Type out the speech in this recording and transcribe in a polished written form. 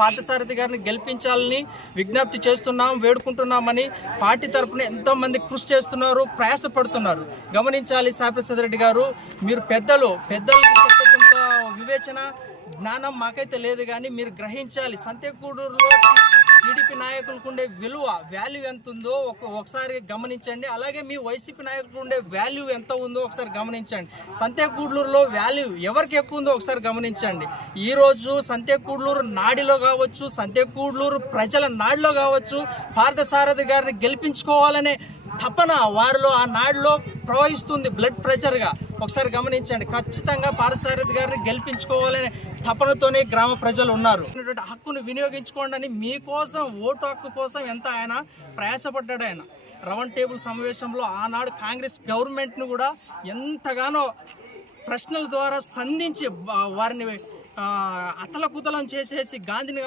పార్థసారథి గారిని గెలిపించాలని విజ్ఞప్తి చేస్తున్నాం, వేడుకుంటున్నామని పార్టీ తరఫున ఎంతో మంది కృషి చేస్తున్నారు, ప్రయాసపడుతున్నారు. గమనించాలి సాయిప్రసాద్ రెడ్డి గారు, మీరు పెద్దలకి చెప్పే కొంత వివేచన జ్ఞానం మాకైతే లేదు, కానీ మీరు గ్రహించాలి. సంతేకూడూరులో టీడీపీ నాయకులకు ఉండే వాల్యూ ఎంత ఉందో ఒకసారి గమనించండి. అలాగే మీ వైసీపీ నాయకులకు ఉండే వాల్యూ ఎంత ఉందో ఒకసారి గమనించండి. సంతేకూడూరులో వాల్యూ ఎవరికి ఎక్కువ ఉందో ఒకసారి గమనించండి. ఈరోజు సంతేకూడూరు నాడిలో కావచ్చు, సంతేకూడూరు ప్రజల నాడిలో కావచ్చు, పార్థసారథి గారిని గెలిపించుకోవాలనే తపన వారిలో ఆ నాడిలో ప్రవహిస్తుంది బ్లడ్ ప్రెషర్గా. ఒకసారి గమనించండి. ఖచ్చితంగా పార్థసారథి గారిని గెలిపించుకోవాలనే తపనతోనే గ్రామ ప్రజలు ఉన్నారు. హక్కును వినియోగించుకోండి అని మీకోసం, ఓటు హక్కు కోసం ఎంత ఆయన ప్రయాసపడ్డాడు. ఆయన రౌండ్ టేబుల్ సమావేశంలో ఆనాడు కాంగ్రెస్ గవర్నమెంట్ను కూడా ఎంతగానో ప్రశ్నల ద్వారా సంధించి వారిని అతలకుతలం చేసేసి గాంధీని